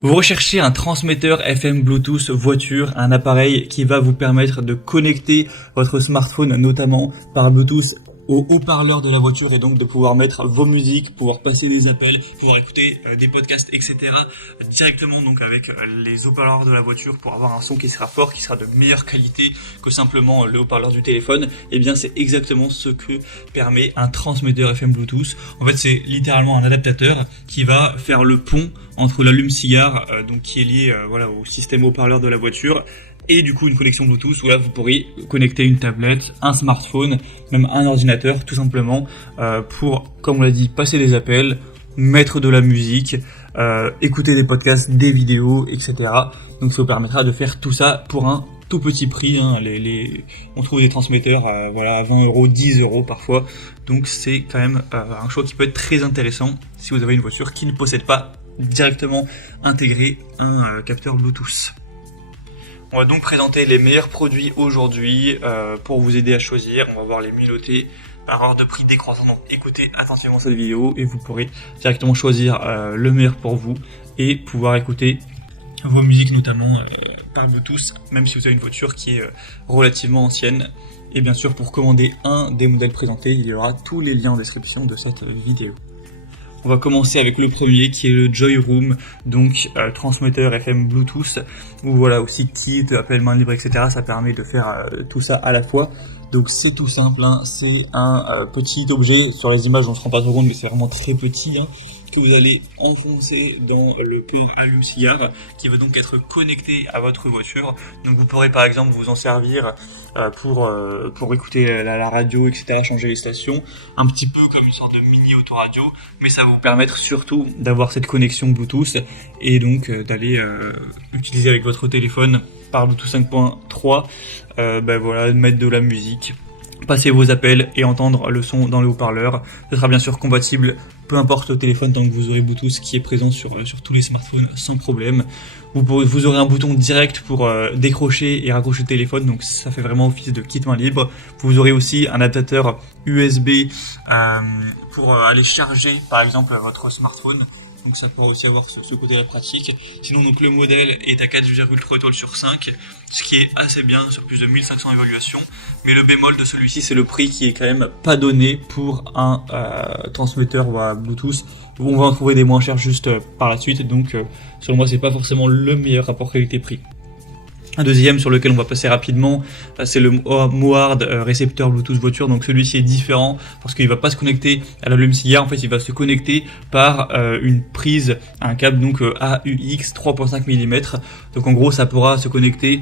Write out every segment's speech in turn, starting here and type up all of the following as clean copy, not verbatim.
Vous recherchez un transmetteur FM Bluetooth voiture, un appareil qui va vous permettre de connecter votre smartphone notamment par Bluetooth au haut-parleur de la voiture et donc de pouvoir mettre vos musiques, pouvoir passer des appels, pouvoir écouter des podcasts, etc. directement donc avec les haut-parleurs de la voiture pour avoir un son qui sera fort, qui sera de meilleure qualité que simplement le haut-parleur du téléphone. Et bien c'est exactement ce que permet un transmetteur FM Bluetooth. En fait c'est littéralement un adaptateur qui va faire le pont entre l'allume-cigare donc qui est lié au système haut-parleur de la voiture et du coup une connexion Bluetooth où là vous pourrez connecter une tablette, un smartphone, même un ordinateur tout simplement pour, comme on l'a dit, passer des appels, mettre de la musique, écouter des podcasts, des vidéos, etc. Donc ça vous permettra de faire tout ça pour un tout petit prix. On trouve des transmetteurs à 20 €, 10 € parfois. Donc c'est quand même un choix qui peut être très intéressant si vous avez une voiture qui ne possède pas directement intégré un capteur Bluetooth. On va donc présenter les meilleurs produits aujourd'hui pour vous aider à choisir. On va voir les mieux par ordre de prix décroissant. Donc écoutez attentivement cette vidéo et vous pourrez directement choisir le meilleur pour vous et pouvoir écouter vos musiques notamment par Bluetooth, même si vous avez une voiture qui est relativement ancienne. Et bien sûr, pour commander un des modèles présentés, il y aura tous les liens en description de cette vidéo. On va commencer avec le premier qui est le Joyroom, donc transmetteur FM Bluetooth, ou voilà aussi kit, appel main libre, etc. Ça permet de faire tout ça à la fois. Donc c'est tout simple, c'est un petit objet, sur les images on se rend pas trop compte mais c'est vraiment très petit, que vous allez enfoncer dans le port allume-cigare qui va donc être connecté à votre voiture. Donc vous pourrez par exemple vous en servir pour écouter la radio, etc., changer les stations, un petit peu comme une sorte de mini autoradio, mais ça va vous permettre surtout d'avoir cette connexion Bluetooth et donc d'aller utiliser avec votre téléphone par Bluetooth 5.3, mettre de la musique, passer vos appels et entendre le son dans le haut-parleur. Ce sera bien sûr compatible, peu importe le téléphone, tant que vous aurez Bluetooth qui est présent sur tous les smartphones sans problème. Vous aurez un bouton direct pour décrocher et raccrocher le téléphone, donc ça fait vraiment office de kit main libre. Vous aurez aussi un adaptateur USB pour aller charger par exemple votre smartphone. Donc ça pourra aussi avoir ce côté-là pratique. Sinon donc le modèle est à 4,3 étoiles sur 5, ce qui est assez bien sur plus de 1500 évaluations. Mais le bémol de celui-ci, c'est le prix qui est quand même pas donné pour un transmetteur Bluetooth. On va en trouver des moins chers juste par la suite, donc selon moi c'est pas forcément le meilleur rapport qualité-prix. Un deuxième sur lequel on va passer rapidement, c'est le Mohard récepteur Bluetooth voiture. Donc celui-ci est différent parce qu'il va pas se connecter à l'allume-cigare. En fait, il va se connecter par une prise, un câble donc AUX 3.5 mm. Donc en gros, ça pourra se connecter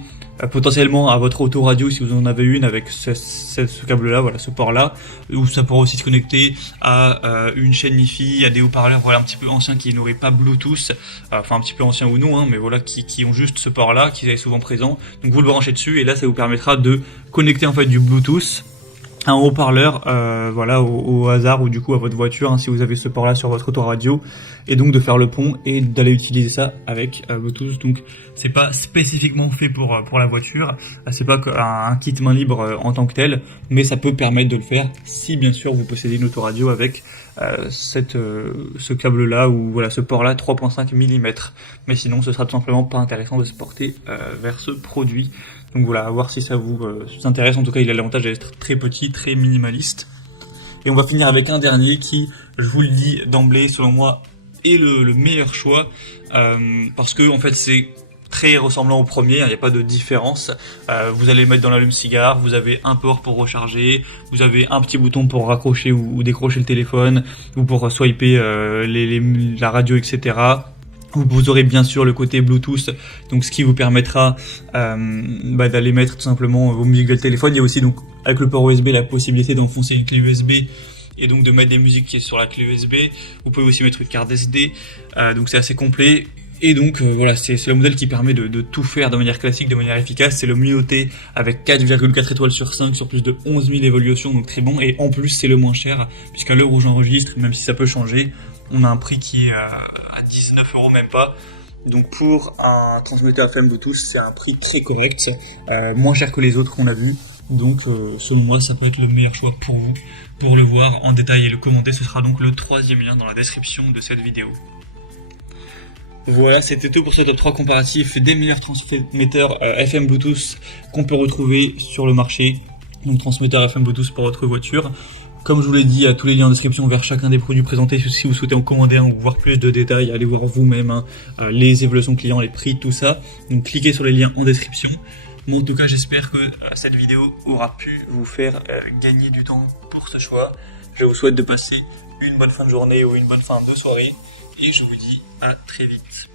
potentiellement à votre autoradio si vous en avez une avec ce câble-là, ce port-là, ou ça pourra aussi se connecter à une chaîne Wi-Fi, à des haut-parleurs un petit peu anciens qui n'auraient pas Bluetooth, un petit peu anciens ou non, mais qui ont juste ce port-là, qui est souvent présent. Donc vous le branchez dessus et là ça vous permettra de connecter en fait du Bluetooth à un haut-parleur au hasard ou du coup à votre voiture si vous avez ce port-là sur votre autoradio, et donc de faire le pont et d'aller utiliser ça avec Bluetooth. Donc c'est pas spécifiquement fait pour la voiture, c'est pas un kit main libre en tant que tel, mais ça peut permettre de le faire si bien sûr vous possédez une autoradio avec ce câble-là ou ce port-là 3.5 mm. Mais sinon ce sera tout simplement pas intéressant de se porter vers ce produit. Donc à voir si ça vous intéresse. En tout cas, il a l'avantage d'être très petit, très minimaliste. Et on va finir avec un dernier qui, je vous le dis d'emblée, selon moi, est le meilleur choix. Parce que, en fait, c'est très ressemblant au premier, il n'y a pas de différence. Vous allez mettre dans l'allume-cigare, vous avez un port pour recharger, vous avez un petit bouton pour raccrocher ou décrocher le téléphone, ou pour swiper la radio, etc. Vous aurez bien sûr le côté Bluetooth, donc ce qui vous permettra d'aller mettre tout simplement vos musiques de téléphone. Il y a aussi donc avec le port USB la possibilité d'enfoncer une clé USB et donc de mettre des musiques qui est sur la clé USB. Vous pouvez aussi mettre une carte SD, donc c'est assez complet. Et donc c'est le modèle qui permet de tout faire de manière classique, de manière efficace. C'est le mieux noté avec 4,4 étoiles sur 5 sur plus de 11 000 évaluations, donc très bon. Et en plus c'est le moins cher, puisqu'à l'heure où j'enregistre, même si ça peut changer, on a un prix qui est à 19 € même pas. Donc pour un transmetteur FM Bluetooth, c'est un prix très correct, moins cher que les autres qu'on a vus. Donc selon moi, ça peut être le meilleur choix pour vous. Pour le voir en détail et le commenter, ce sera donc le troisième lien dans la description de cette vidéo. Voilà, c'était tout pour ce top 3 comparatif des meilleurs transmetteurs FM Bluetooth qu'on peut retrouver sur le marché. Donc transmetteur FM Bluetooth pour votre voiture. Comme je vous l'ai dit, tous les liens en description vers chacun des produits présentés. Si vous souhaitez en commander un ou voir plus de détails, allez voir vous-même les évaluations clients, les prix, tout ça. Donc cliquez sur les liens en description. Mais en tout cas, j'espère que cette vidéo aura pu vous faire gagner du temps pour ce choix. Je vous souhaite de passer une bonne fin de journée ou une bonne fin de soirée. Et je vous dis à très vite.